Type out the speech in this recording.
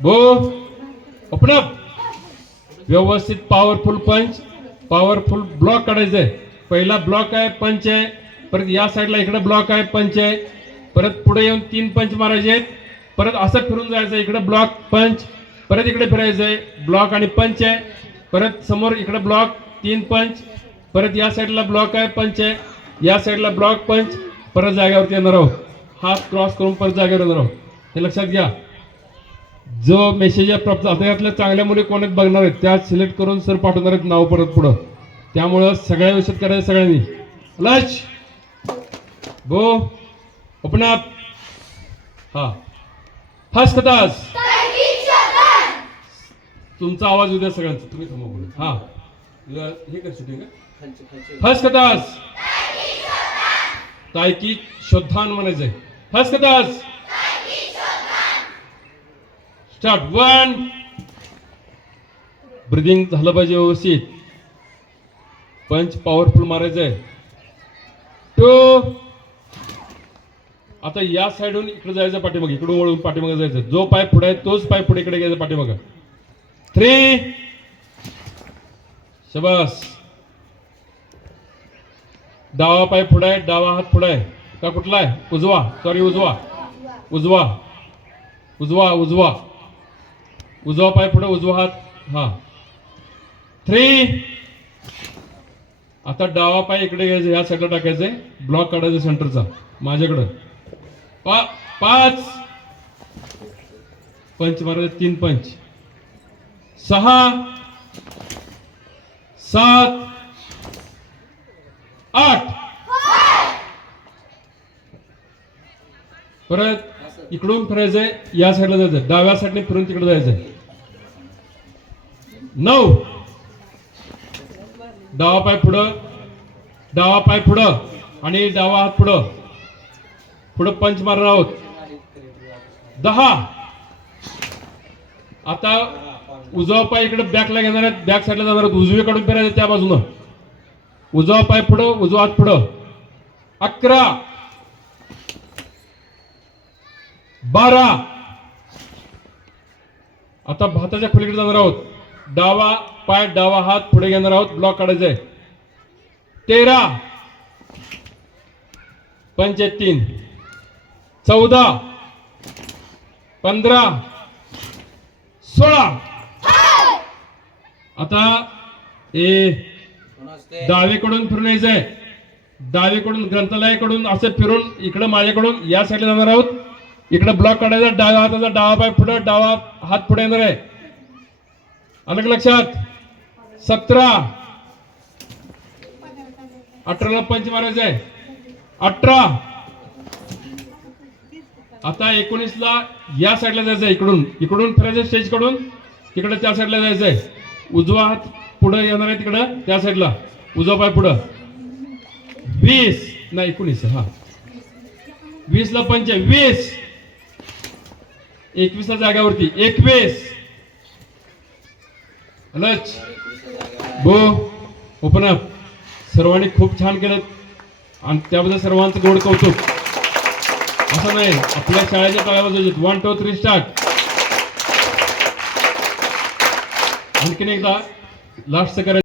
Go open up. व्यवस्थित powerful पंच, powerful block काढायचंय. पहिला ब्लॉक आहे, पंच आहे. परत या साईडला इकडे ब्लॉक आहे, पंच आहे. परत पुढे येऊन 3 पंच मारायचे आहेत. परत असं फिरून जायचं, इकडे ब्लॉक पंच. परत इकडे फिरायचंय, ब्लॉक आणि पंच आहे. परत समोर इकडे ब्लॉक 3 पंच. परत या साईडला ब्लॉक आहे, पंच आहे. या साईडला ब्लॉक पंच. परत जागेवरती येणार आहोत. हात क्रॉस करून परत जागेवर येणार आहोत. हे लक्षात घ्या. जो मेसेज प्राप्त आता यातल्या चांगल्या मुली कोण आहेत बघणार आहेत, त्या सिलेक्ट करून सर पाठवणार आहेत नाव परत पुढं. त्यामुळं सगळ्या विषयात करायचं सगळ्यांनी. लच गो ओपन अप. हा फर्स्ट तास तुमचा आवाज उद्या सगळ्यांचा. तुम्ही थांबा बोलू. हा हे कर शूटिंग फर्स्ट तास तायकी शोधान म्हणायचंय. फर्स्ट तास स्टार्ट. 1 ब्रीदिंग झालं पाहिजे व्यवस्थित. पंच पॉवरफुल मारायचंय. 2 आता या साईडून इकडे जायचं पाठीमागे, इकडून वळून पाठीमागे जायचं. जो पाय पुढे आहे तोच पाय पुढे इकडे घ्यायचा पाठीमागे. 3 शबास. डावा पाय पुढे आहे, डावा हात पुढे आहे का कुठला आहे? उजवा. सॉरी उजवा उजवा उजवा उजवा उजवा पाय पुढे, उजवा हात. हा 3 आता डावा पाय इकडे घ्यायचं, या साईडला टाकायचंय. ब्लॉक काढायचं सेंटरचा माझ्याकडं. 5 पंच मारायचे, 3 पंच. 6 7 8 परत इकडून फिरायचंय, या साईडला जायचं. डाव्या साईडने फिरून तिकडे जायचंय. 9 डावा पाय पुढं, डावा पाय पुढं आणि डावा हात पुढं. पुढं पंच मारणार आहोत. 10 आता उजवा पाय इकडे बॅकला घेणार आहेत, बॅक साईडला जाणार आहेत. उजवीकडून फिरायचं त्या बाजूनं. उजवा पाय पुढं, उजवा हात पुढं. 11 12 आता भाताच्या खोलीकडे जाणार आहोत. डावा पाय, डावा हात पुढे घेणार आहोत. ब्लॉक काढायचंय. 13 पंच 3 14 15 16 आता डावीकडून फिरून यायचंय. डावीकडून ग्रंथालयाकडून असं फिरून इकडे माझ्याकडून या साईडला जाणार आहोत. इकडे ब्लॉक काढायचा. डाव्या हाताचा डावा पाय पुढे, डावा हात पुढे येणार आहे. अलग लक्षात. 17 18ला पंच मारायचंय. 18 आता 19ला या साईडला जायचंय. इकडून इकडून फिरायचं स्टेज कडून तिकडे त्या साईडला जायचंय. उजवा हात पुढे येणार आहे तिकडं त्या साईडला. उजवा पाय पुढं. 20 नाही 19 हा 20ला पंच 20 21ला जागावरती 21 लच गो ओपन अप. सर्वांनी खूप छान केलं आणि त्याबद्दल सर्वांचं गोड कौतुक. असं नाही, आपल्या शाळेच्या तळ्या वाजवायचे. 1 2 3 स्टार्ट. आणखीन एकदा लास्टचं करायचं.